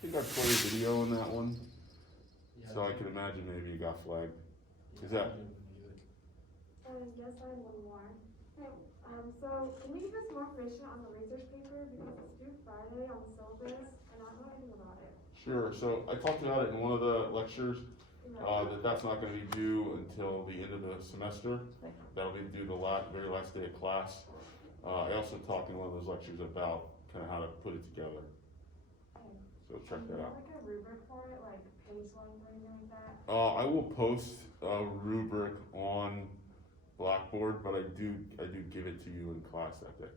think I played a video on that one, Yeah, so I can imagine maybe it got flagged. Is that? Yes, I have one more. Okay, so can you give us more information on the research paper, because it's due Friday on the syllabus, and I don't know anything about it. Sure, so I talked about it in one of the lectures, Yeah. that's not gonna be due until the end of the semester. That'll be due the very last day of class. I also talked in one of those lectures about kind of how to put it together, Okay. so check Do you that have out. like a rubric for it, like page length or anything like that? I will post a rubric on Blackboard, but I do give it to you in class that day.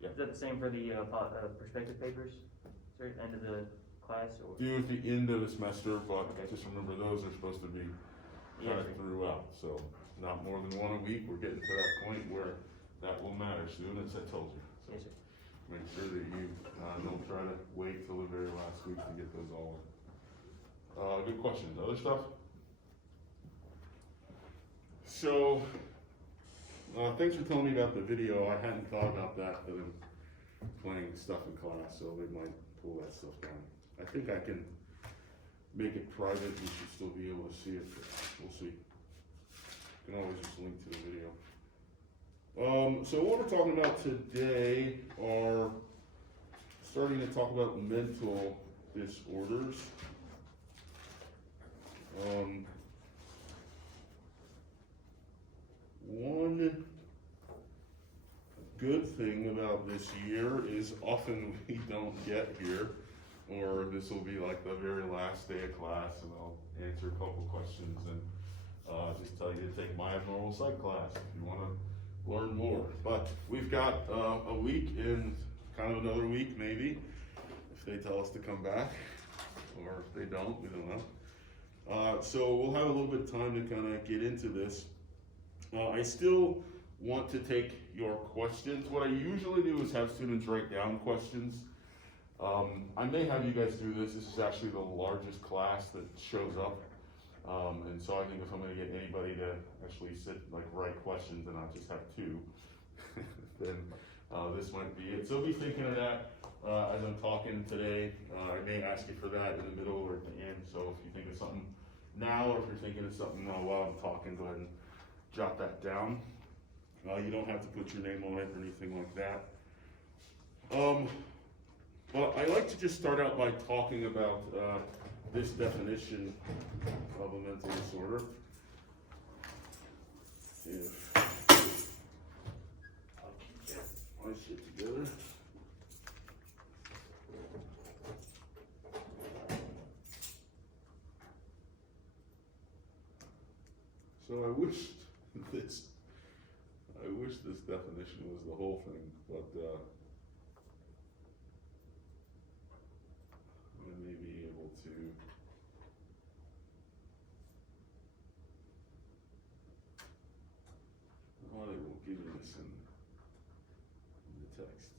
Yeah. Is that the same for the perspective papers? Sorry, end of the class or? Due at the end of the semester, but Okay. just remember those are supposed to be kind of throughout, so not more than one a week. We're getting to that point where that will matter soon, as I told you. So Yes, sir. make sure that you don't try to wait till the very last week to get those all in. Good questions. Other stuff? So, thanks for telling me about the video. I hadn't thought about that, but I'm playing stuff in class, so they might pull that stuff down. I think I can make it private. You should still be able to see it. We'll see. You can always just link to the video. So what we're talking about today are starting to talk about mental disorders. One good thing about this year is often we don't get here, or this will be like the very last day of class, and I'll answer a couple questions and just tell you to take my abnormal psych class if you want to learn more. But we've got a week and kind of another week maybe, if they tell us to come back, or if they don't, we don't know. So we'll have a little bit of time to kind of get into this. I still want to take your questions. What I usually do is have students write down questions. I may have you guys do this. This is actually the largest class that shows up. And so I think if I'm gonna get anybody to actually write questions and not just have two, then this might be it. So be thinking of that as I'm talking today. I may ask you for that in the middle or at the end. So if you think of something now, or if you're thinking of something while I'm talking, go ahead and jot that down. You don't have to put your name on it or anything like that. But I like to just start out by talking about this definition of a mental disorder. If I get my shit together. So I wish this definition was the whole thing, but I may be able to. Oh, they won't give me this in the text.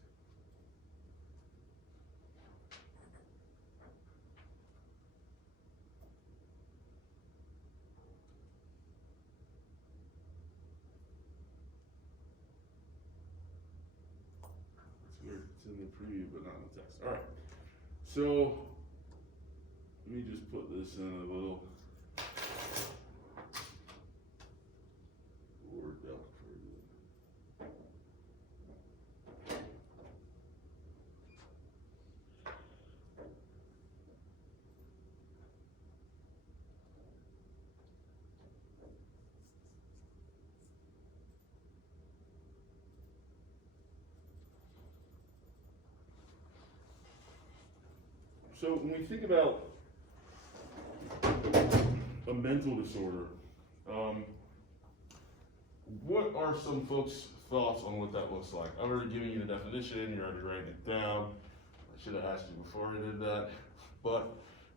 It's weird, it's in the preview but not in the text. Alright, so let me just put this in a little Word doc for you. So when we think about a mental disorder, what are some folks' thoughts on what that looks like? I've already given you the definition, you're already writing it down. I should have asked you before I did that. But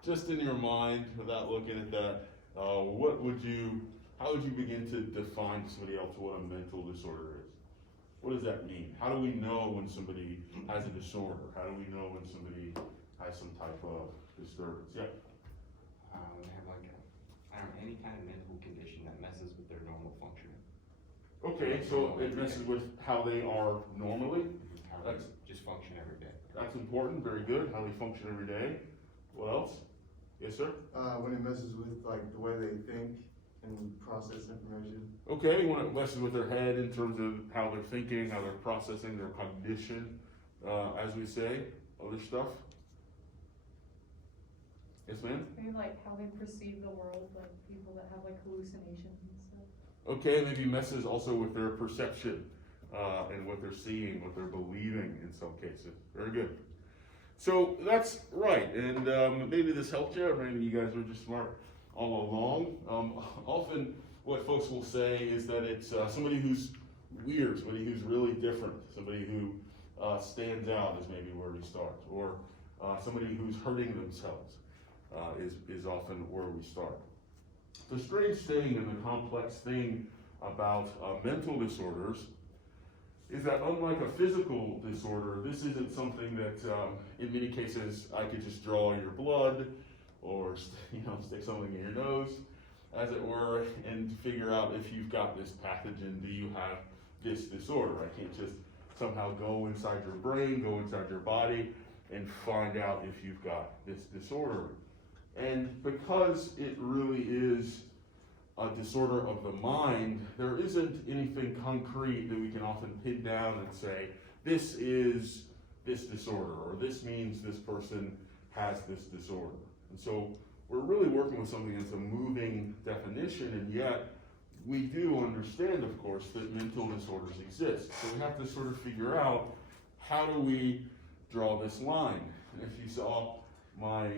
just in your mind, without looking at that, how would you begin to define to somebody else what a mental disorder is? What does that mean? How do we know when somebody has a disorder? How do we know when somebody has some type of disturbance? Yeah. They have any kind of mental condition that messes with their normal functioning. Okay, so it messes with how they are normally. How they just function every day. That's important, very good, how they function every day. What else? Yes, sir? When it messes with like the way they think and process information. Okay, when it messes with their head in terms of how they're thinking, how they're processing, their cognition, as we say, other stuff. Yes, ma'am? Maybe like how they perceive the world, like people that have like hallucinations and stuff. Okay, maybe messes also with their perception, and what they're seeing, what they're believing in some cases. Very good. So that's right, and maybe this helped you, or maybe you guys were just smart all along. Often what folks will say is that it's somebody who's weird, somebody who's really different, somebody who stands out is maybe where we start, or somebody who's hurting themselves is often where we start. The strange thing and the complex thing about mental disorders is that unlike a physical disorder, this isn't something that in many cases I could just draw your blood or stick something in your nose, as it were, and figure out if you've got this pathogen, do you have this disorder? I can't just somehow go inside your brain, go inside your body, and find out if you've got this disorder. And because it really is a disorder of the mind, there isn't anything concrete that we can often pin down and say, this is this disorder, or this means this person has this disorder. And so we're really working with something that's a moving definition, and yet we do understand, of course, that mental disorders exist. So we have to sort of figure out, how do we draw this line? And if you saw my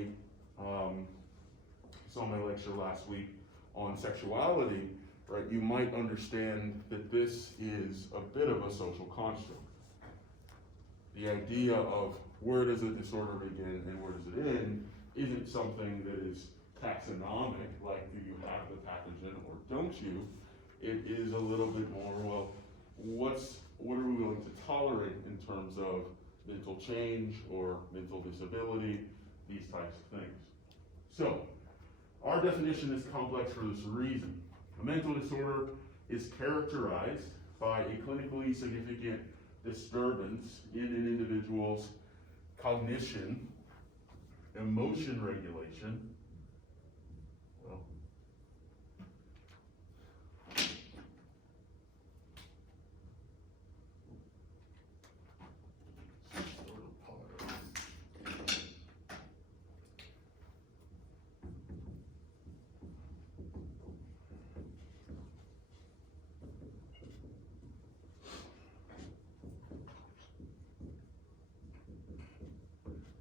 lecture last week on sexuality, right, you might understand that this is a bit of a social construct. The idea of where does a disorder begin and where does it end isn't something that is taxonomic, like do you have the pathogen or don't you? It is a little bit more, well, what are we willing to tolerate in terms of mental change or mental disability, these types of things. So, our definition is complex for this reason. A mental disorder is characterized by a clinically significant disturbance in an individual's cognition, emotion regulation,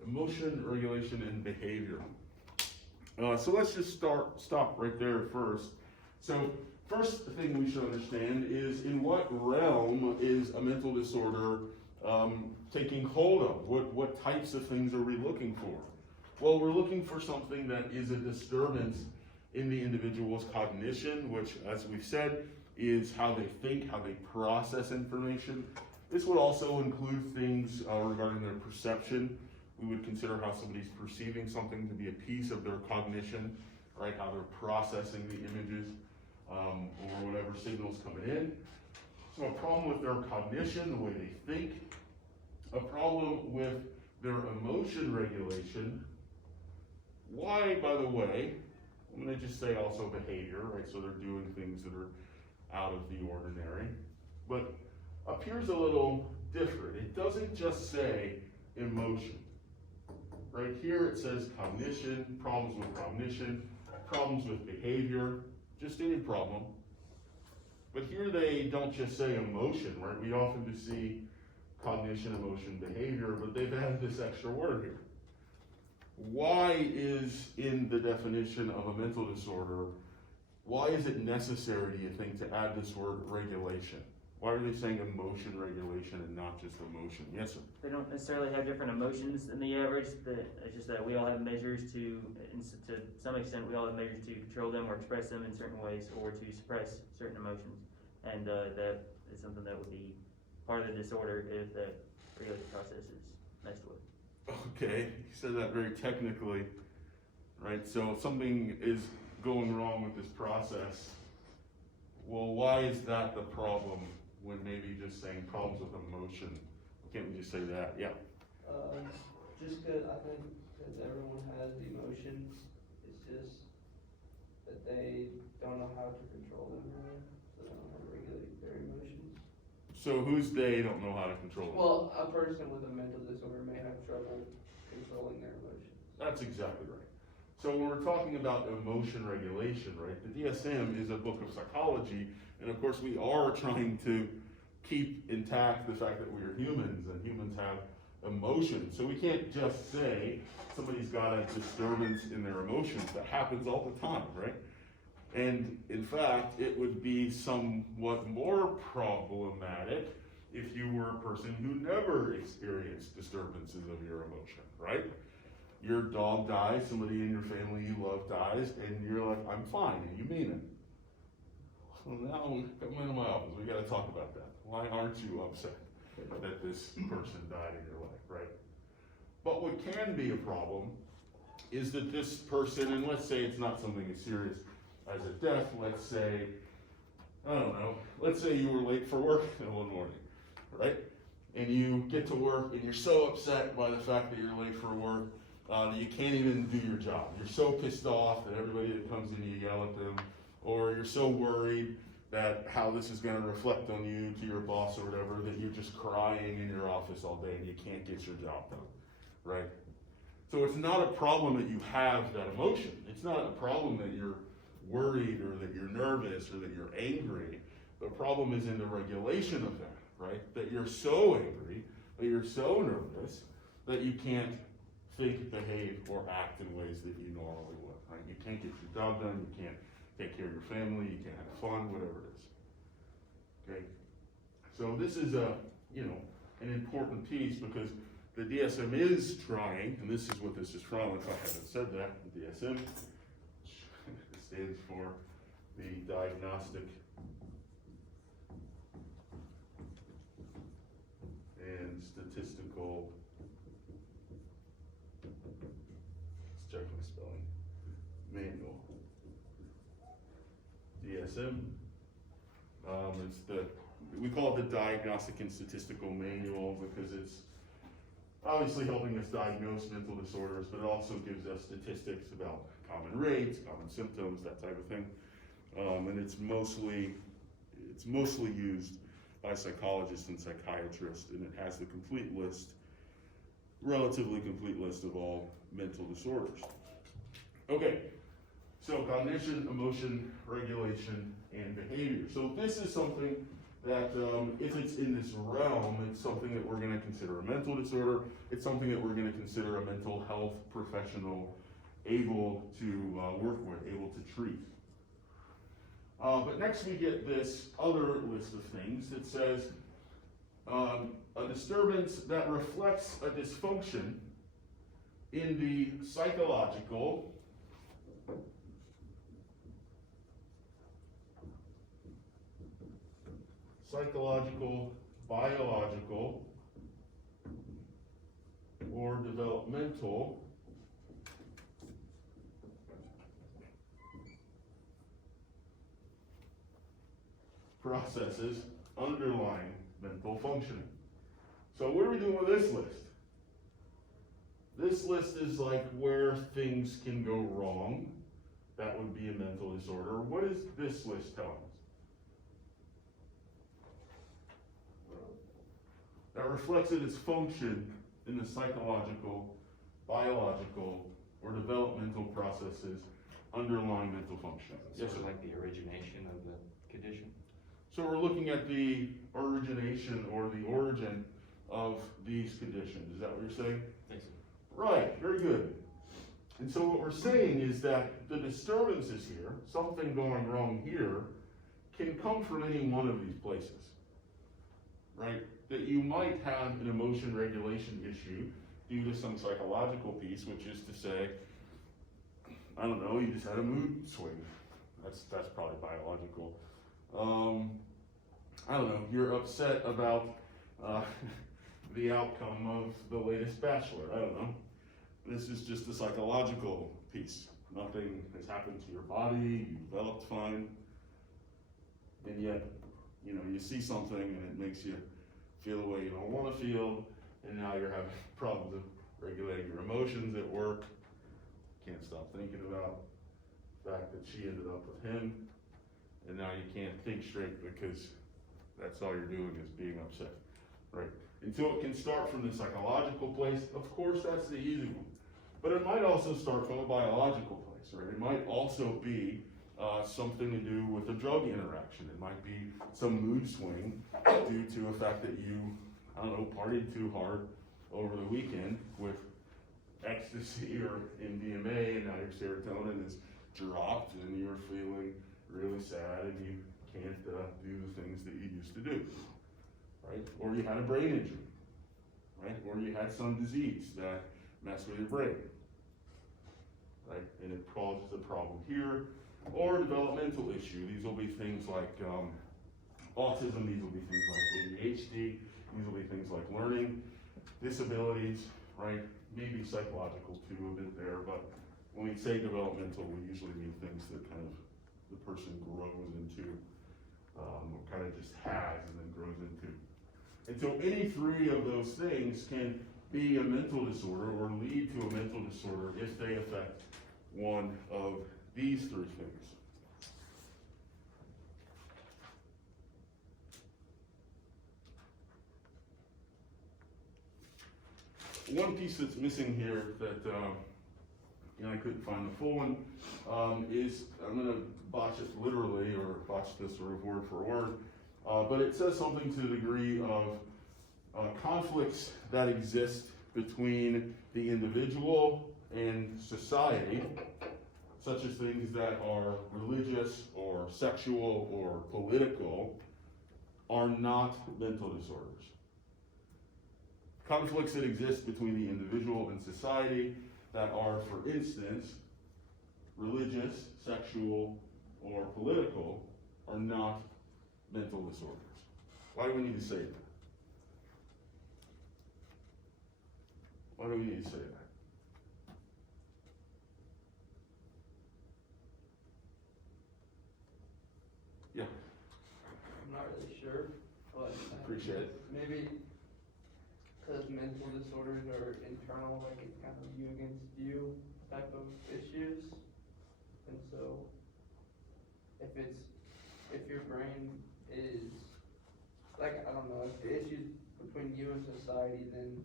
emotion, regulation, and behavior. So let's just stop right there first. So first thing we should understand is, in what realm is a mental disorder taking hold of? What types of things are we looking for? Well, we're looking for something that is a disturbance in the individual's cognition, which, as we've said, is how they think, how they process information. This would also include things regarding their perception. We would consider how somebody's perceiving something to be a piece of their cognition, right? How they're processing the images or whatever signals coming in. So a problem with their cognition, the way they think. A problem with their emotion regulation. Why, by the way, I'm going to just say also behavior, right? So they're doing things that are out of the ordinary, but appears a little different. It doesn't just say emotion. Right here it says cognition, problems with behavior, just any problem. But here they don't just say emotion, right? We often just see cognition, emotion, behavior, but they've added this extra word here. Why is, in the definition of a mental disorder, why is it necessary, do you think, to add this word regulation? Why are they saying emotion regulation and not just emotion? Yes, sir. They don't necessarily have different emotions than the average. It's just that we all have measures to some extent, we all have measures to control them or express them in certain ways, or to suppress certain emotions. And that is something that would be part of the disorder if the regulative process is messed with. Okay, you said that very technically, right? So if something is going wrong with this process, well, why is that the problem? When maybe just saying problems with emotion, can't we just say that? Yeah. Just because I think because everyone has these So who's they don't know how to control them? Well, a person with a mental disorder may have trouble controlling their emotions. That's exactly right. So when we're talking about emotion regulation, right, the DSM is a book of psychology, and of course we are trying to keep intact the fact that we are humans, and humans have emotions. So we can't just say somebody's got a disturbance in their emotions. That happens all the time, right? And in fact, it would be somewhat more problematic if you were a person who never experienced disturbances of your emotion, right? Your dog dies, somebody in your family you love dies, and you're like, I'm fine, and you mean it. Well, now come into my office, we gotta talk about that. Why aren't you upset that this person died in your life, right? But what can be a problem is that this person, and let's say it's not something as serious as a death, let's say, I don't know, let's say you were late for work one morning, right? And you get to work and you're so upset by the fact that you're late for work that you can't even do your job. You're so pissed off that everybody that comes in, you yell at them, or you're so worried that how this is gonna reflect on you to your boss or whatever, that you're just crying in your office all day and you can't get your job done, right? So it's not a problem that you have that emotion. It's not a problem that you're worried or that you're nervous or that you're angry. The problem is in the regulation of that, right? That you're so angry, that you're so nervous, that you can't think, behave, or act in ways that you normally would, right? You can't get your job done, you can't take care of your family, you can't have fun, whatever it is, okay? So this is an important piece because the DSM is trying, and this is what this is from, if I haven't said that, the DSM stands for the Diagnostic and Statistical, let's check my spelling, manual. DSM, we call it the Diagnostic and Statistical Manual because it's obviously helping us diagnose mental disorders, but it also gives us statistics about common rates, common symptoms, that type of thing. And it's mostly used by psychologists and psychiatrists, and it has the complete list, relatively complete list of all mental disorders. Okay, so cognition, emotion, regulation, and behavior. So this is something that if it's in this realm, it's something that we're going to consider a mental disorder. It's something that we're going to consider a mental health professional able to work with, able to treat. But next we get this other list of things that says a disturbance that reflects a dysfunction in the psychological, biological, or developmental processes underlying mental functioning. So what are we doing with this list? This list is like where things can go wrong. That would be a mental disorder. What is this list telling us? That reflects its function in the psychological, biological, or developmental processes underlying mental function. Sort of like the origination of the condition. So we're looking at the origination or the origin of these conditions. Is that what you're saying? Thanks. Right, very good. And so what we're saying is that the disturbances here, something going wrong here, can come from any one of these places, right? That you might have an emotion regulation issue due to some psychological piece, which is to say, I don't know, you just had a mood swing. That's probably biological. I don't know, you're upset about the outcome of the latest Bachelor. I don't know. This is just a psychological piece. Nothing has happened to your body, you developed fine, and yet, you see something and it makes you feel the way you don't want to feel, and now you're having problems with regulating your emotions at work. Can't stop thinking about the fact that she ended up with him, and now you can't think straight because That's all you're doing is being upset, right? And so it can start from the psychological place. Of course, that's the easy one. But it might also start from a biological place, right? It might also be something to do with a drug interaction. It might be some mood swing due to the fact that you, I don't know, partied too hard over the weekend with ecstasy or MDMA, and now your serotonin is dropped and you're feeling really sad and you can't do the things that you used to do, right? Or you had a brain injury, right? Or you had some disease that messed with your brain, right? And it causes a problem here. Or a developmental issue. These will be things like autism, these will be things like ADHD, these will be things like learning disabilities, right? Maybe psychological too, a bit there, but when we say developmental, we usually mean things that kind of the person grows into, or kind of just has and then grows into. And so any three of those things can be a mental disorder or lead to a mental disorder if they affect one of these three things. One piece that's missing here that I couldn't find the full one is, I'm going to botch it literally or botch this sort of word for word, but it says something to the degree of conflicts that exist between the individual and society, such as things that are religious or sexual or political, are not mental disorders. Conflicts that exist between the individual and society that are, for instance, religious, sexual, or political, are not mental disorders. Why do we need to say that? Why do we need to say that? Yeah. I'm not really sure, but Appreciate it. maybe because mental disorders are internal, like it's kind of you against you type of issues. And so if your brain is, like, I don't know, if the issues between you and society, then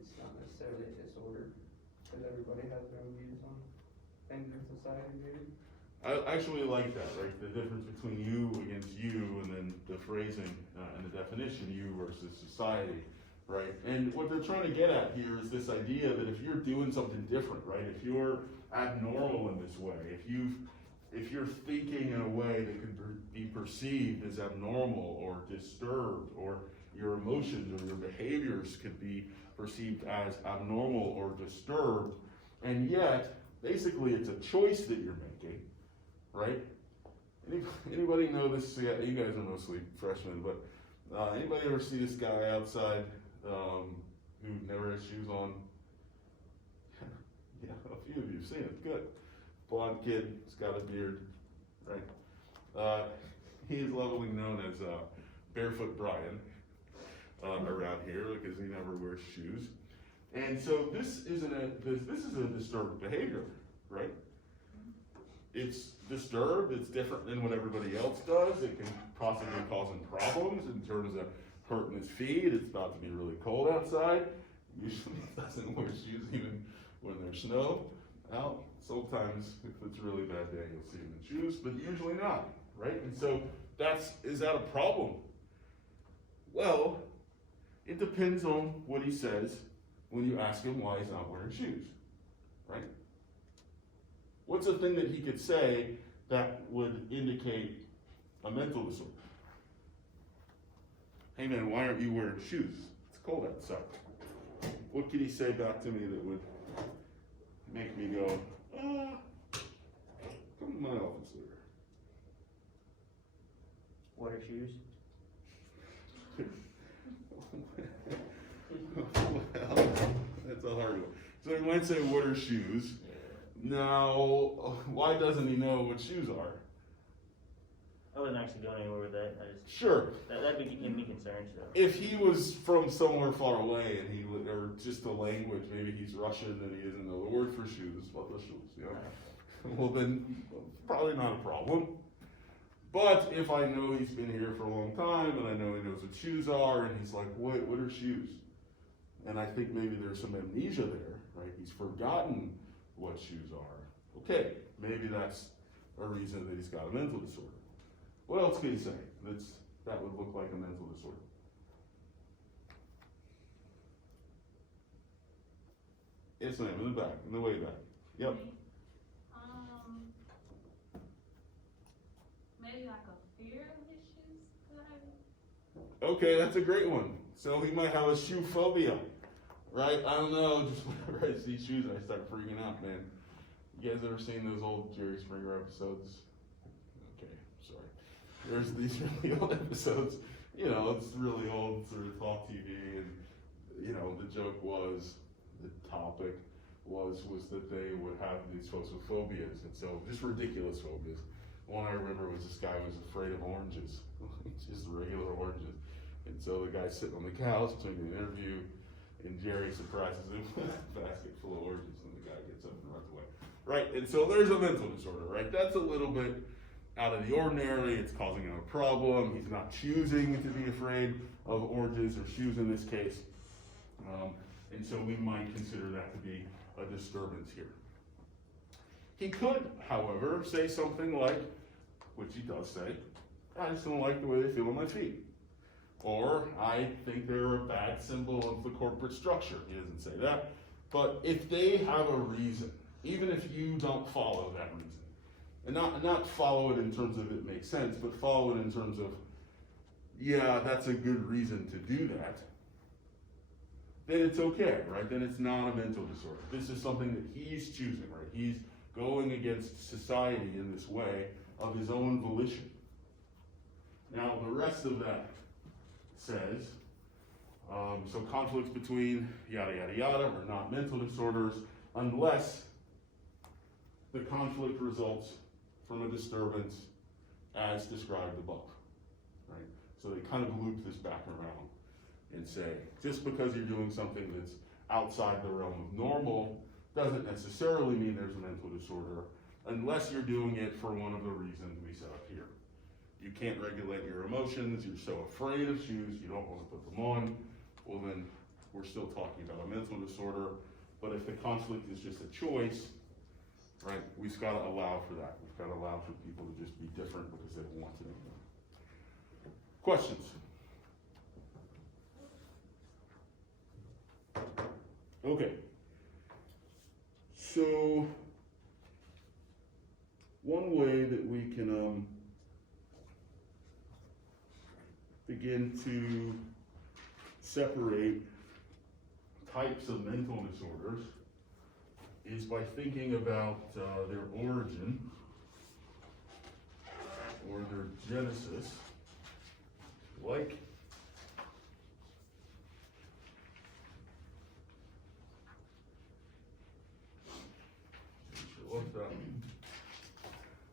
it's not necessarily a disorder, because everybody has their own views on things in society, maybe. I actually like that, right? The difference between you against you, and then the phrasing and the definition, you versus society, right? And what they're trying to get at here is this idea that if you're doing something different, right? If you're abnormal in this way, if you're thinking in a way that could be perceived as abnormal or disturbed, or your emotions or your behaviors could be perceived as abnormal or disturbed, and yet, basically it's a choice that you're making, right? Anybody know this? Yeah, you guys are mostly freshmen, but anybody ever see this guy outside who never has shoes on? Yeah, a few of you have seen it. Good. Blonde kid, he's got a beard, right? He is lovingly known as Barefoot Brian around here because he never wears shoes. And so this is a disturbed behavior, right? It's disturbed, it's different than what everybody else does. It can possibly cause him problems in terms of hurting his feet. It's about to be really cold outside. Usually he doesn't wear shoes even when there's snow out. Sometimes if it's a really bad day, you'll see him in shoes, but usually not, right? And so is that a problem? Well, it depends on what he says when you ask him why he's not wearing shoes, right? What's a thing that he could say that would indicate a mental disorder? Hey man, why aren't you wearing shoes? It's cold outside. What could he say back to me that would make me go, come to my office later? What are shoes? Well, that's a hard one. So he might say, what are shoes? Now, why doesn't he know what shoes are? I wasn't actually going anywhere with that. Sure. That'd be giving me concerns though. If he was from somewhere far away and or just a language, maybe he's Russian and he doesn't know the word for shoes, what the shoes, you know? Well then, probably not a problem. But if I know he's been here for a long time, and I know he knows what shoes are, and he's like, what are shoes? And I think maybe there's some amnesia there, right? He's forgotten what shoes are. Okay, maybe that's a reason that he's got a mental disorder. What else can you say that would look like a mental disorder? Yes, ma'am, in the back, in the way back. Yep. Maybe like a fear of issues, Okay, that's a great one. So he might have a shoe phobia, right? I don't know, just whenever I see shoes, I start freaking out, man. You guys ever seen those old Jerry Springer episodes? Okay, sorry. There's these really old episodes, you know, it's really old sort of talk TV, and, you know, the joke was, the topic was that they would have these sorts of phobias, and so just ridiculous phobias. One I remember was this guy was afraid of oranges, just regular oranges. And so the guy's sitting on the couch doing an interview, and Jerry surprises him with a basket full of oranges, and the guy gets up and runs away. Right, and so there's a mental disorder, right? That's a little bit out of the ordinary, it's causing him a problem, he's not choosing to be afraid of oranges or shoes in this case. And so we might consider that to be a disturbance here. He could, however, say something like, which he does say, I just don't like the way they feel on my feet. Or, I think they're a bad symbol of the corporate structure. He doesn't say that. But if they have a reason, even if you don't follow that reason, and not follow it in terms of it makes sense, but follow it in terms of, yeah, that's a good reason to do that, then it's okay, right? Then it's not a mental disorder. This is something that he's choosing, right? He's going against society in this way of his own volition. Now, the rest of that says, so conflicts between yada, yada, yada are not mental disorders unless the conflict results from a disturbance as described above, right? So they kind of loop this back around and say, just because you're doing something that's outside the realm of normal doesn't necessarily mean there's a mental disorder unless you're doing it for one of the reasons we set up here. You can't regulate your emotions, you're so afraid of shoes, you don't want to put them on, well then we're still talking about a mental disorder. But if the conflict is just a choice, right, we've got to allow for that. We've got to allow for people to just be different because they want to be. Questions? Okay. So, one way that we can begin to separate types of mental disorders is by thinking about their origin or their genesis, like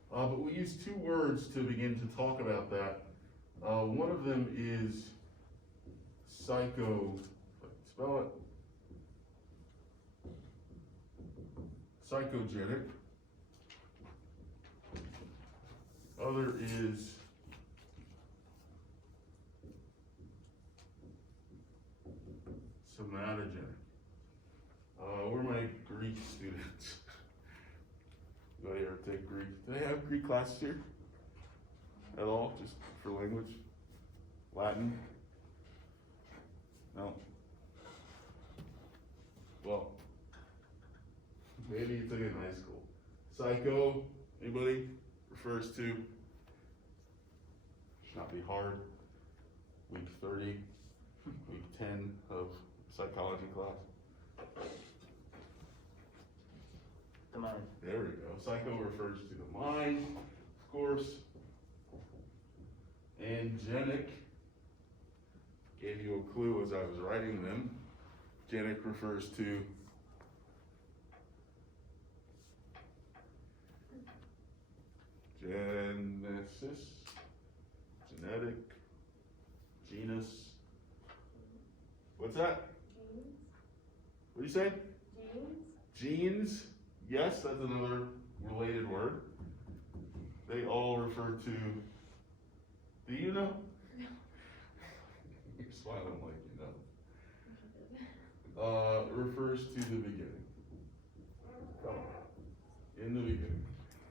but we use two words to begin to talk about that. One of them is psychogenic. Other is somatogenic. Where are my Greek students? Go here, take Greek. Do they have Greek classes here? At all? Just for language? Latin? No? Well, maybe you took it in high school. Psycho, anybody? Refers to, should not be hard, week 30, week 10 of psychology class. The mind. There we go. Psycho refers to the mind, of course. And genic, gave you a clue as I was writing them. Genic refers to genesis, genetic, genus. What's that? Genes. What do you say? Genes. Genes. Yes, that's another related word. They all refer to Do you know? You're smiling like you know. Refers to the beginning. Come on. In the beginning.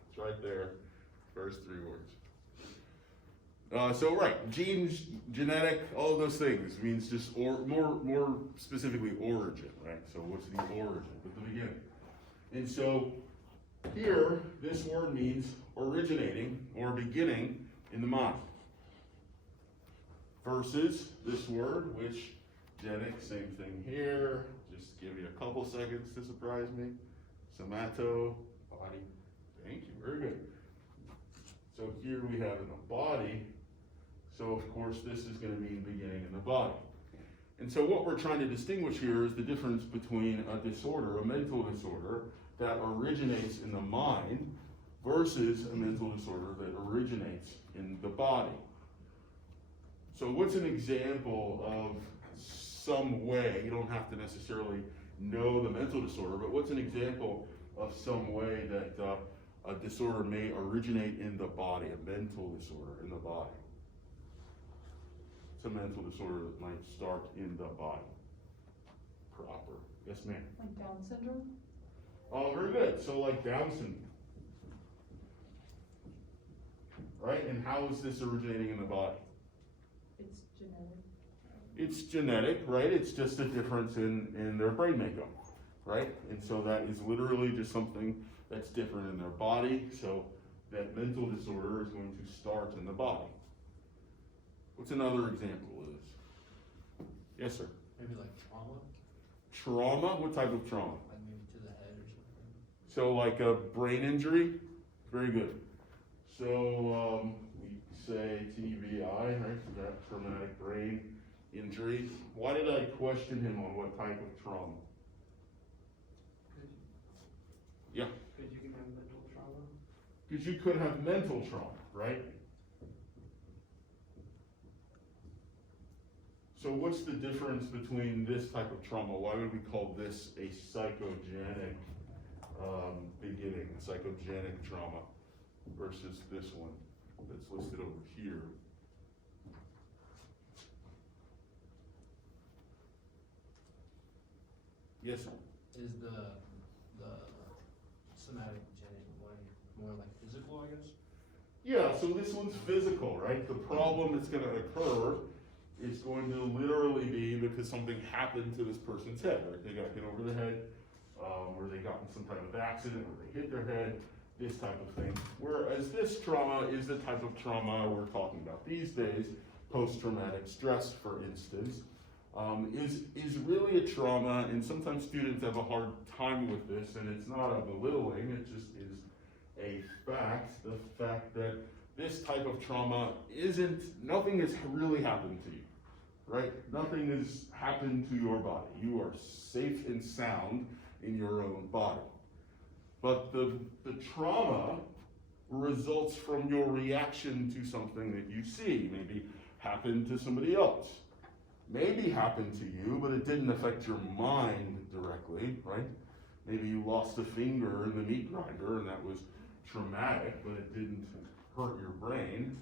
It's right there. First three words. So right, genes, genetic, all of those things means just more specifically origin, right? So what's the origin? At the beginning. And so here, this word means originating or beginning in the mind. Versus this word, which genic, same thing here. Just give you a couple seconds to surprise me. Somato, body. Thank you, very good. So here we have in the body. So of course this is going to mean beginning in the body. And so what we're trying to distinguish here is the difference between a disorder, a mental disorder, that originates in the mind versus a mental disorder that originates in the body. So what's an example of some way, you don't have to necessarily know the mental disorder, but what's an example of some way that a disorder may originate in the body, a mental disorder in the body? It's a mental disorder that might start in the body. Proper. Yes, ma'am. Like Down syndrome? Oh, very good. So like Down syndrome. Right? And how is this originating in the body? It's genetic. It's genetic, right? It's just a difference in their brain makeup, right? And so that is literally just something that's different in their body. So that mental disorder is going to start in the body. What's another example of this? Yes, sir. Maybe like trauma, Trauma? What type of trauma? like maybe to the head or something. So like a brain injury? Very good. So we say TBI, right? So that traumatic brain injury. Why did I question him on what type of trauma? Yeah. Because you can have mental trauma. Because you could have mental trauma, right? So what's the difference between this type of trauma? Why would we call this a psychogenic beginning, a psychogenic trauma, versus this one that's listed over here? Yes, sir. Is the somatic genic one more like physical, I guess? Yeah, so this one's physical, right? The problem that's going to occur is going to literally be because something happened to this person's head, right? They got hit over the head, or they got in some type of accident, or they hit their head, this type of thing. Whereas this trauma is the type of trauma we're talking about these days, post-traumatic stress, for instance, is really a trauma, and sometimes students have a hard time with this, and it's not a belittling, it just is a fact, the fact that this type of trauma nothing has really happened to you, right? Nothing has happened to your body. You are safe and sound in your own body. But the trauma results from your reaction to something that you see, maybe happened to somebody else. Maybe happened to you, but it didn't affect your mind directly, right? Maybe you lost a finger in the meat grinder and that was traumatic, but it didn't hurt your brain,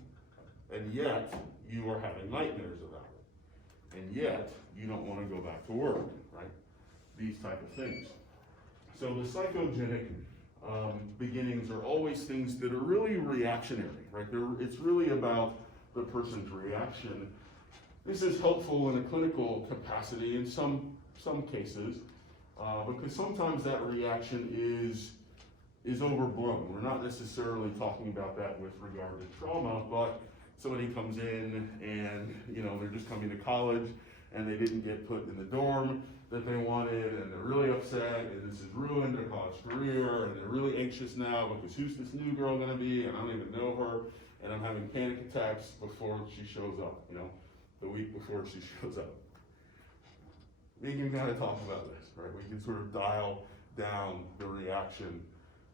and yet you are having nightmares about it. And yet you don't want to go back to work, right? These type of things. So the psychogenic beginnings are always things that are really reactionary, right? It's really about the person's reaction. This is helpful in a clinical capacity in some cases, because sometimes that reaction is overblown. We're not necessarily talking about that with regard to trauma, but somebody comes in and, they're just coming to college and they didn't get put in the dorm that they wanted, and they're really upset, and this has ruined their college career, and they're really anxious now because who's this new girl gonna be, and I don't even know her, and I'm having panic attacks before she shows up, the week before she shows up. We can kind of talk about this, right? We can sort of dial down the reaction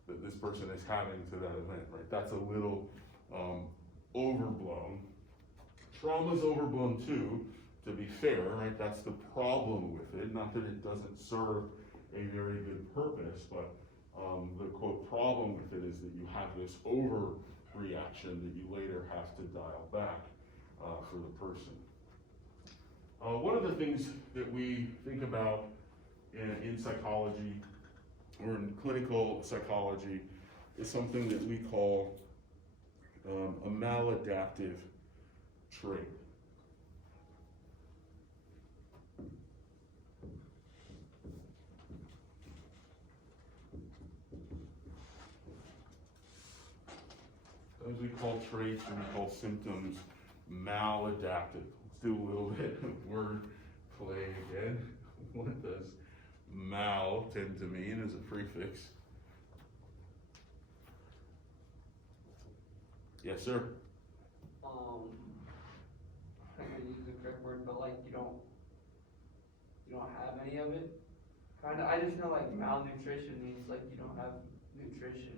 that this person is having to that event, right? That's a little overblown. Trauma's overblown too, to be fair, right? That's the problem with it. Not that it doesn't serve a very good purpose, but the quote problem with it is that you have this overreaction that you later have to dial back. for the person. One of the things that we think about in psychology or in clinical psychology is something that we call a maladaptive trait. As we call traits and we call symptoms maladaptive. Let's do a little bit of word play again. What does mal tend to mean as a prefix? Yes, sir. I'm gonna use the correct word, but like you don't have any of it. Kinda, I just know like malnutrition means like you don't have nutrition,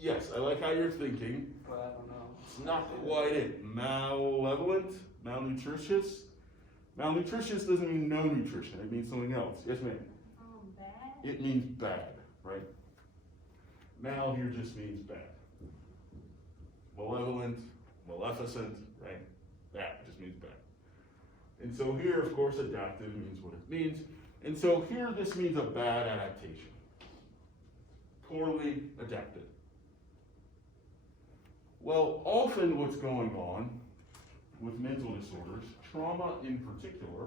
Yes, I like how you're thinking. but I don't know. It's not quite it. Malevolent, malnutritious. Malnutritious doesn't mean no nutrition. It means something else. Yes, ma'am. Bad. It means bad, right? Mal here just means bad. Malevolent, maleficent, right? That just means bad. And so here, of course, adaptive means what it means. And so here, this means a bad adaptation. Poorly adapted. Well, often what's going on with mental disorders, trauma in particular,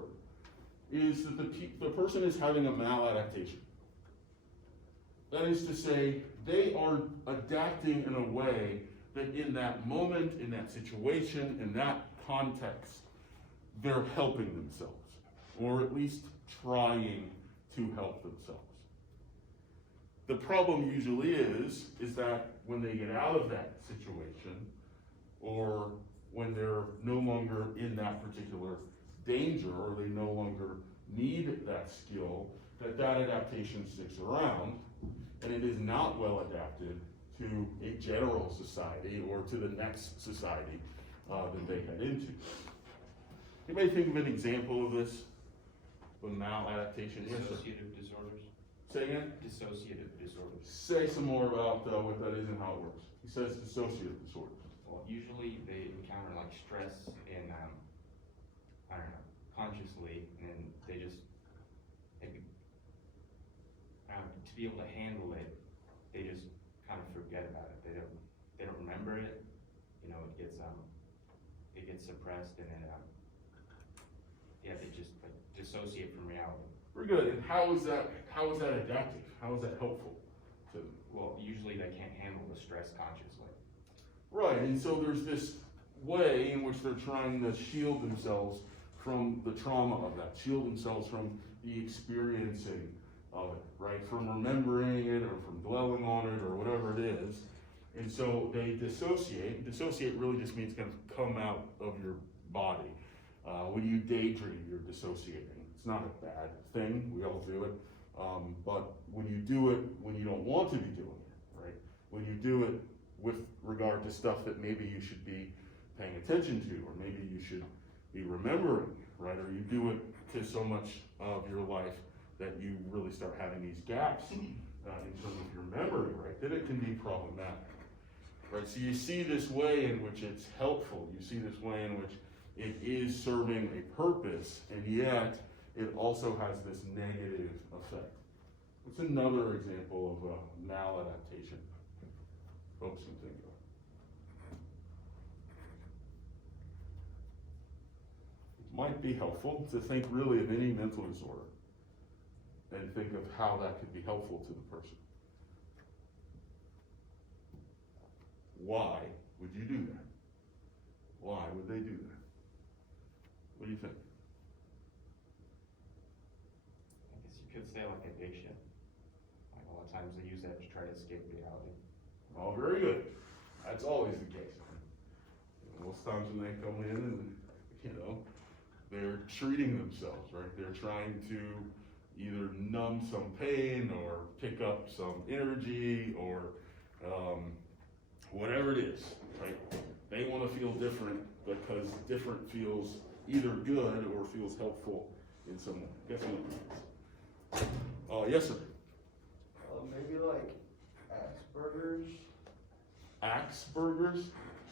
is that the person is having a maladaptation. That is to say, they are adapting in a way that in that moment, in that situation, in that context, they're helping themselves, or at least trying to help themselves. The problem usually is that when they get out of that situation, or when they're no longer in that particular danger, or they no longer need that skill, that adaptation sticks around, and it is not well adapted to a general society or to the next society that they head into. You may think of an example of this, of maladaptation. Yes, sir. Dissociative disorders. Say again? Dissociative disorders. Say some more about what that is and how it works. He says dissociative disorders. Well, usually they encounter like stress and, I don't know, consciously, and then they just, to be able to handle it, they just kind of forget about it. They don't remember it. You know, it gets suppressed, and then they just like dissociate from reality. Very good. And how is that adaptive? How is that helpful to them? Well, usually they can't handle the stress consciously. Right, and so there's this way in which they're trying to shield themselves from the trauma of that, shield themselves from the experiencing of it, right? From remembering it or from dwelling on it or whatever it is. And so they dissociate. Dissociate really just means kind of come out of your body. When you daydream, you're dissociating. It's not a bad thing, we all do it. But when you do it when you don't want to be doing it, right? When you do it with regard to stuff that maybe you should be paying attention to, or maybe you should be remembering, right? Or you do it to so much of your life that you really start having these gaps in terms of your memory, right? Then it can be problematic, right? So you see this way in which it's helpful. You see this way in which it is serving a purpose, and yet it also has this negative effect. What's another example of a maladaptation folks can think of? It might be helpful to think really of any mental disorder and think of how that could be helpful to the person. Why would you do that? Why would they do that? What do you think? I guess you could say like addiction. Like a lot of times they use that to try to escape reality. Oh, very good. That's always the case. Most times when they come in and, they're treating themselves, right? They're trying to either numb some pain or pick up some energy or whatever it is, right? They want to feel different because different feels either good or feels helpful in some way. Guess what? Yes, sir. Maybe like Aspergers. Aspergers?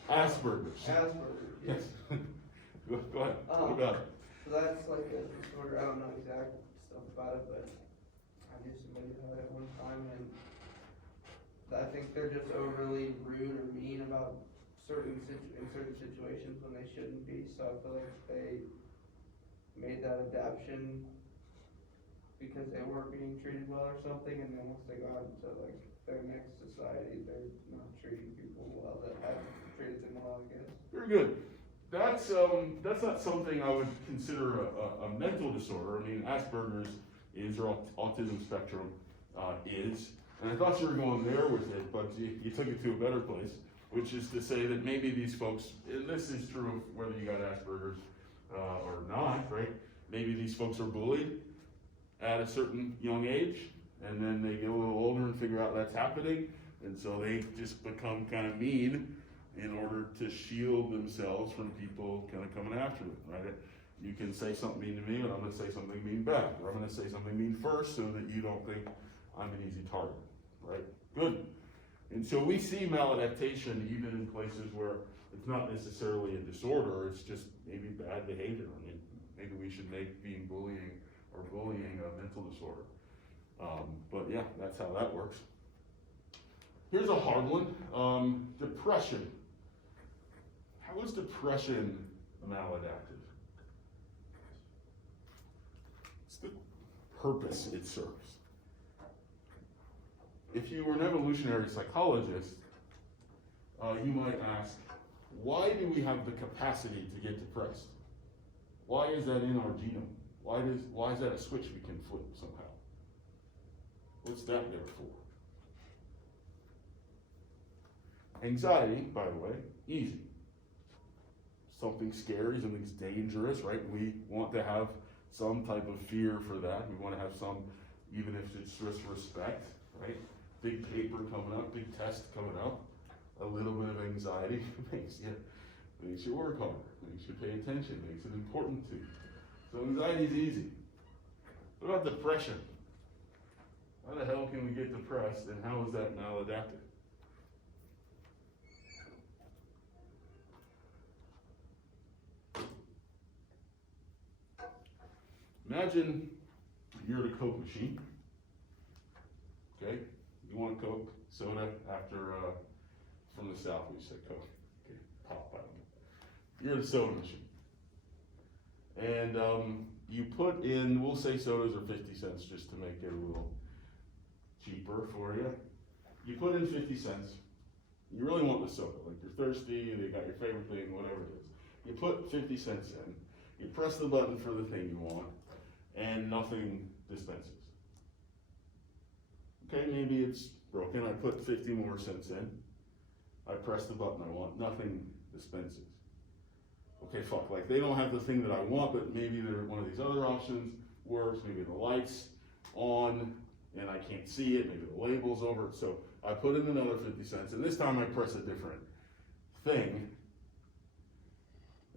Asperger's. Asperger's, yes. Go ahead, what about it? So that's like a disorder, I don't know exact stuff about it, but I knew somebody who had it one time, and I think they're just overly rude or mean about in certain situations when they shouldn't be, so I feel like they made that adaptation because they weren't being treated well or something, and then once they go out into like their next society, they're not treating people well that haven't treated them well, I guess. Very good. That's not something I would consider a mental disorder. I mean, Asperger's is, or autism spectrum is, and I thought you were going there with it, but you took it to a better place, which is to say that maybe these folks, and this is true of whether you got Asperger's or not, right? Maybe these folks are bullied at a certain young age, and then they get a little older and figure out that's happening, and so they just become kind of mean in order to shield themselves from people kind of coming after them, right? You can say something mean to me, and I'm gonna say something mean back, or I'm gonna say something mean first so that you don't think I'm an easy target, right? Good. And so we see maladaptation even in places where it's not necessarily a disorder, it's just maybe bad behavior. I mean, maybe we should make being bullying a mental disorder. But yeah, that's how that works. Here's a hard one, depression. How is depression maladaptive? It's the purpose it serves. If you were an evolutionary psychologist, you might ask, why do we have the capacity to get depressed? Why is that in our genome? Why is that a switch we can flip somehow? What's that there for? Anxiety, by the way, easy. Something scary, something's dangerous, right? We want to have some type of fear for that. We want to have some, even if it's just respect, right? Big paper coming up, big test coming up, a little bit of anxiety makes you work harder, makes you pay attention, makes it important to you. So anxiety is easy. What about depression? How the hell can we get depressed, and how is that maladaptive? Imagine you're at a Coke machine, okay? You want Coke, soda, after, from the South we say Coke, okay, pop, I don't know. You're at a soda machine. And you put in, we'll say sodas are 50 cents just to make it a little cheaper for you. You put in 50 cents, you really want the soda, like you're thirsty, they got your favorite thing, whatever it is. You put 50 cents in, you press the button for the thing you want, and nothing dispenses. Okay, maybe it's broken, I put 50 more cents in, I press the button I want, nothing dispenses. Okay, fuck, like they don't have the thing that I want, but maybe one of these other options works, maybe the light's on, and I can't see it, maybe the label's over it, so I put in another 50 cents, and this time I press a different thing,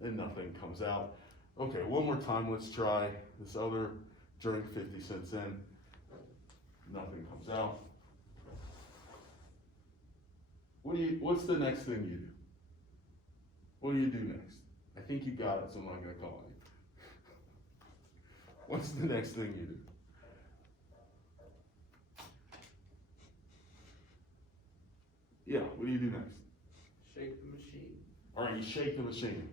and nothing comes out. Okay, one more time, let's try this other drink, 50 cents in, nothing comes out. What's the next thing you do? What do you do next? I think you got it, so I'm not gonna call you. What's the next thing you do? Yeah, what do you do next? Shake the machine. All right, you shake the machine.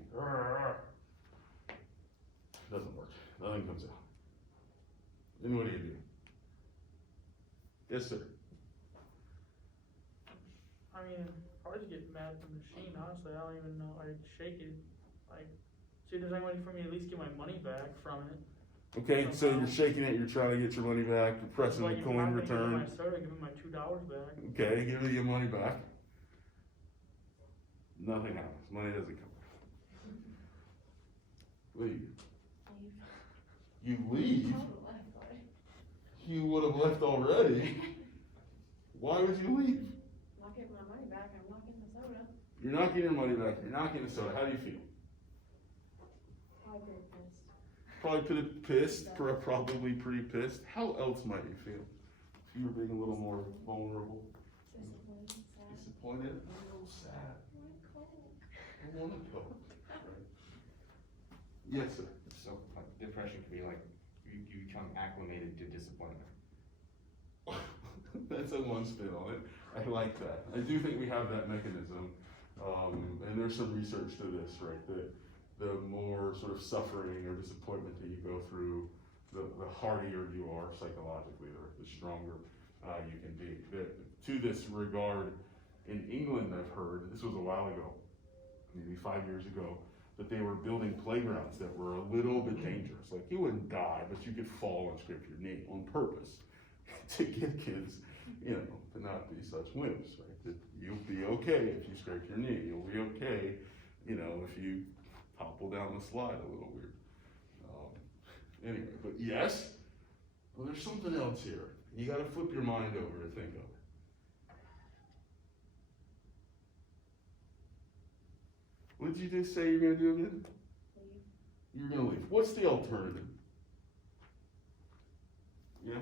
Doesn't work. Nothing comes out. Then what do you do? Yes, sir. I mean, hard to get mad at the machine, honestly. I don't even know. I'd shake it. Like, see if there's any way for me to at least get my money back from it. Okay, so you're shaking it, you're trying to get your money back, you're pressing the coin return. Give me my soda, give me my $2 back. Okay, give me your money back. Nothing happens. Money doesn't come back. Leave. You leave? You would have left already. Why would you leave? Not getting my money back, I'm not getting the soda. You're not getting your money back, you're not getting the soda. How do you feel? Probably pissed, probably pretty pissed. How else might you feel? If you were being a little more vulnerable. Disappointed, a little sad. I wanna go, right? Yes, sir. So like depression can be like, you become acclimated to disappointment. That's a one spin on it. I like that. I do think we have that mechanism, and there's some research to this, right? That the more sort of suffering or disappointment that you go through, the hardier you are psychologically, or the stronger you can be. To this regard, in England, I've heard, this was a while ago, maybe 5 years ago, that they were building playgrounds that were a little bit dangerous. Like, you wouldn't die, but you could fall and scrape your knee on purpose to get kids, to not be such wimps, right? That you'll be okay if you scrape your knee. You'll be okay, if you topple down the slide a little weird. Anyway, but yes, well, there's something else here. You gotta flip your mind over and think of it. What did you just say you're gonna do again? Leave. You're gonna leave. What's the alternative? Yeah?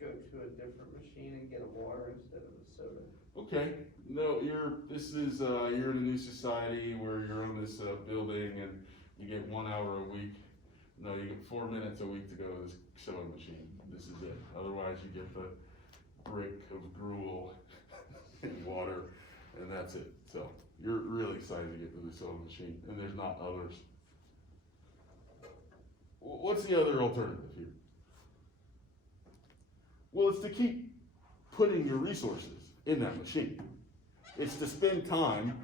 Go to a different machine and get a water instead of a soda. Okay. No, you're in a new society where you're on this building and you get 1 hour a week. No, you get 4 minutes a week to go to this sewing machine. This is it. Otherwise, you get the brick of gruel and water, and that's it. So you're really excited to get to the sewing machine, and there's not others. What's the other alternative here? Well, it's to keep putting your resources in that machine. It's to spend time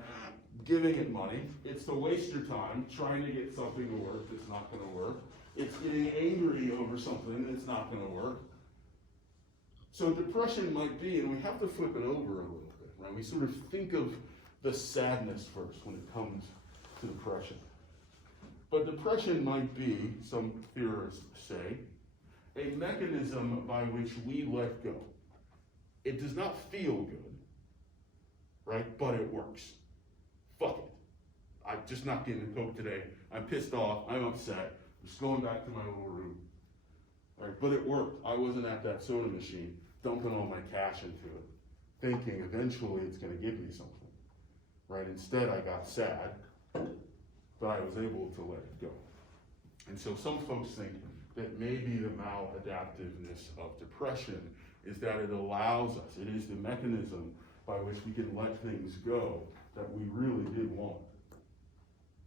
giving it money. It's to waste your time trying to get something to work that's not going to work. It's getting angry over something that's not going to work. So depression might be, and we have to flip it over a little bit, right? We sort of think of the sadness first when it comes to depression. But depression might be, some theorists say, a mechanism by which we let go. It does not feel good, right? But it works. Fuck it. I'm just not getting a Coke today. I'm pissed off. I'm upset. I'm just going back to my little room. All right, but it worked. I wasn't at that soda machine, dumping all my cash into it, thinking eventually it's going to give me something. Right? Instead, I got sad, but I was able to let it go. And so some folks think that maybe the maladaptiveness of depression is that it allows us, it is the mechanism by which we can let things go that we really did want.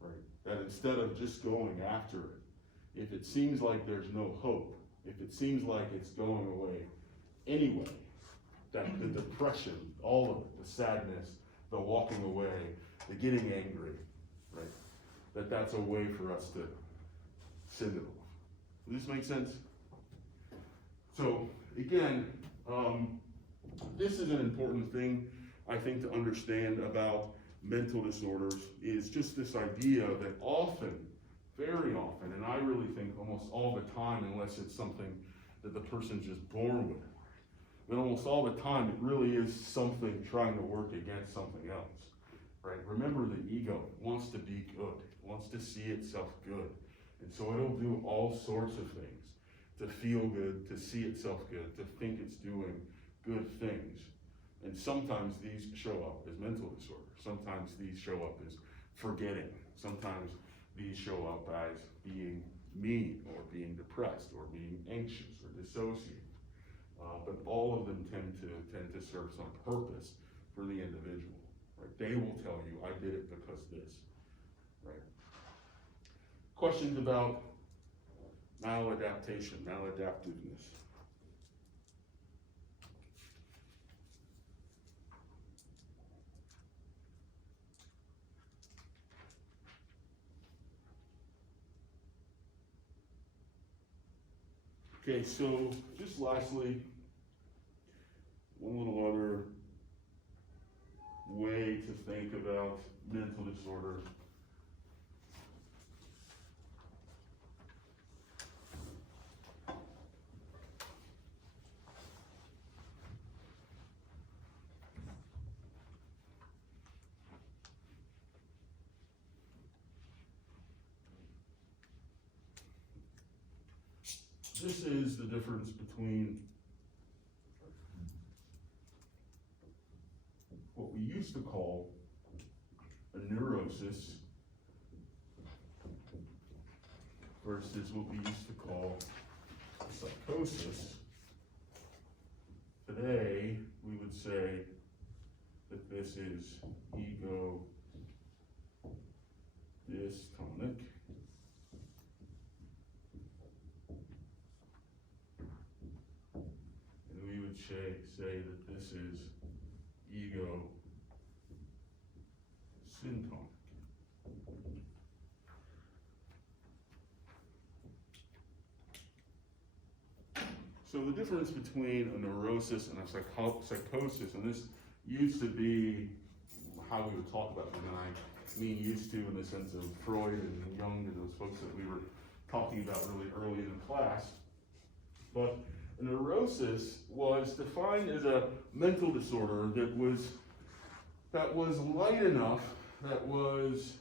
Right? That instead of just going after it, if it seems like there's no hope, if it seems like it's going away anyway, that the depression, all of it, the sadness, the walking away, the getting angry, right? That's a way for us to send it off. Does this make sense? So again, this is an important thing, I think, to understand about mental disorders, is just this idea that often, very often, and I really think almost all the time, unless it's something that the person's just born with, but almost all the time it really is something trying to work against something else, right? Remember, the ego wants to be good, wants to see itself good, and so it'll do all sorts of things to feel good, to see itself good, to think it's doing good things. And sometimes these show up as mental disorders. Sometimes these show up as forgetting. Sometimes these show up as being mean or being depressed or being anxious or dissociated. But all of them tend to serve some purpose for the individual. Right? They will tell you, I did it because this. Right? Questions about maladaptation, maladaptiveness? Okay, so just lastly, one little other way to think about mental disorders. This is the difference between what we used to call a a neurosis versus what we used to call psychosis, today we would say that this is ego dystonic. And we would say that this is ego syntonic. So the difference between a neurosis and a psychosis, and this used to be how we would talk about them, and I mean used to in the sense of Freud and Jung and those folks that we were talking about really early in the class. But a neurosis was defined as a mental disorder that was light enough, that was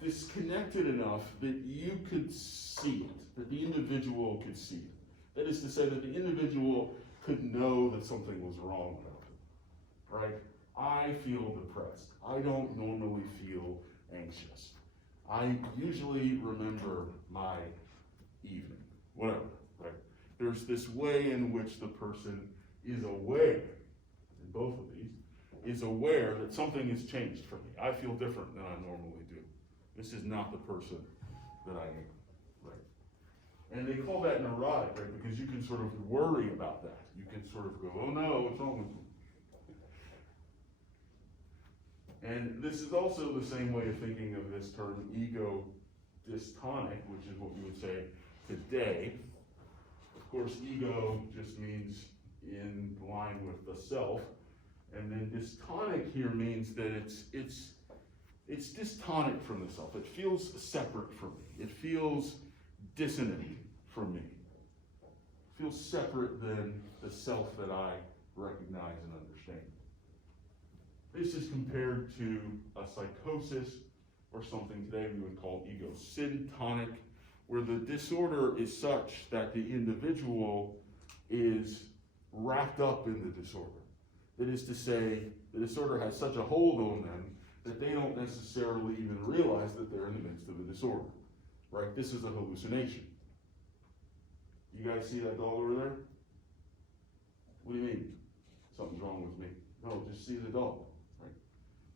disconnected enough that you could see it, that the individual could see it. That is to say that the individual could know that something was wrong about it, right? I feel depressed. I don't normally feel anxious. I usually remember my evening, whatever, right? There's this way in which the person is aware, in both of these, is aware that something has changed for me. I feel different than I normally do. This is not the person that I am, right? And they call that neurotic, right? Because you can sort of worry about that. You can sort of go, oh no, what's wrong with me? And this is also the same way of thinking of this term ego dystonic, which is what we would say today. Of course, ego just means in line with the self. And then dystonic here means that it's dystonic from the self. It feels separate from me. It feels dissonant from me. It feels separate than the self that I recognize and understand. This is compared to a psychosis, or something today we would call ego syntonic, where the disorder is such that the individual is wrapped up in the disorder. That is to say, the disorder has such a hold on them that they don't necessarily even realize that they're in the midst of a disorder, right? This is a hallucination. You guys see that dog over there? What do you mean? Something's wrong with me. No, just see the dog, right?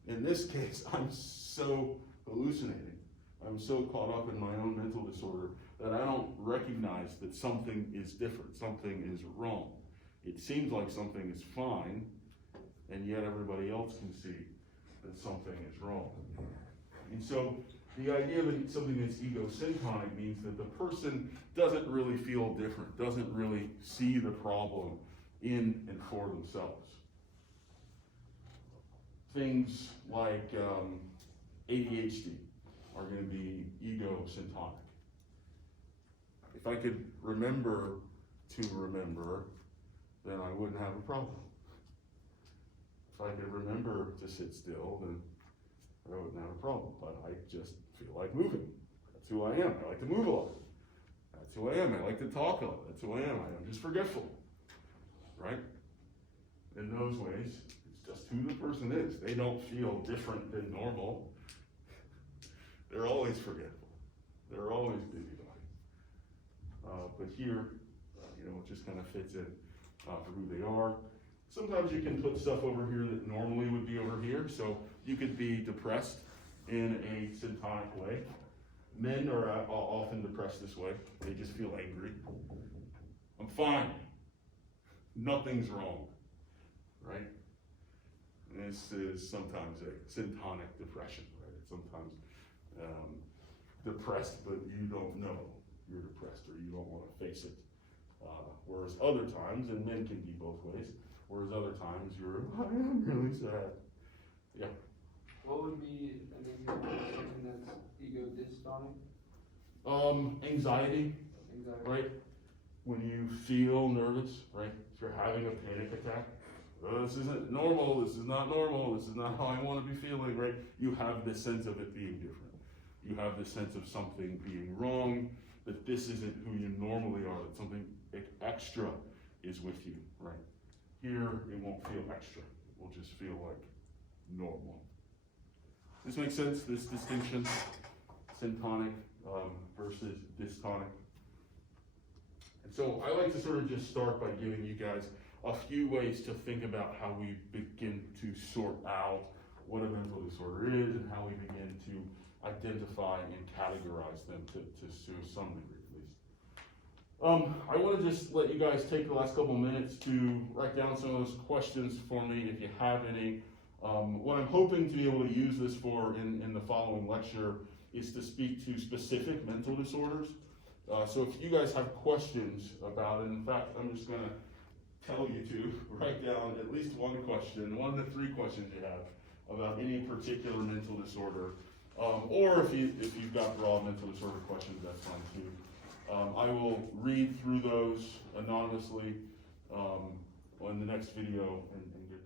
In this case, I'm so hallucinating. I'm so caught up in my own mental disorder that I don't recognize that something is different, something is wrong. It seems like something is fine, and yet everybody else can see that something is wrong. And so the idea that something that's ego-syntonic means that the person doesn't really feel different, doesn't really see the problem in and for themselves. Things like ADHD are going to be ego-syntonic. If I could remember to remember, then I wouldn't have a problem. If I could remember to sit still, then I wouldn't have a problem. But I just feel like moving. That's who I am. I like to move a lot. That's who I am. I like to talk a lot. That's who I am. I am just forgetful. Right? In those ways, it's just who the person is. They don't feel different than normal. They're always forgetful. They're always busybodies. But here, it just kind of fits in for who they are. Sometimes you can put stuff over here that normally would be over here. So you could be depressed in a syntonic way. Men are often depressed this way. They just feel angry. I'm fine. Nothing's wrong. Right? And this is sometimes a syntonic depression. Right? It's sometimes depressed, but you don't know you're depressed or you don't want to face it. Whereas other times, and men can be both ways, whereas other times I am really sad. Yeah. What would be an example of something that's ego dystonic? Anxiety, Anxiety. right? When you feel nervous, right? If you're having a panic attack, this isn't normal, this is not normal, this is not how I want to be feeling, right? You have this sense of it being different. You have this sense of something being wrong, that this isn't who you normally are, that something extra is with you, right? Here, it won't feel extra. It will just feel like normal. This makes sense, this distinction, syntonic versus dystonic. And so I like to sort of just start by giving you guys a few ways to think about how we begin to sort out what a mental disorder is and how we begin to identify and categorize them to some degree at least. I want to just let you guys take the last couple minutes to write down some of those questions for me if you have any. What I'm hoping to be able to use this for in the following lecture is to speak to specific mental disorders. So if you guys have questions about it, in fact, I'm just going to tell you to write down at least one question, 1 to 3 questions you have about any particular mental disorder. Or if you've got broad mental disorder questions, that's fine too. I will read through those anonymously on the next video and give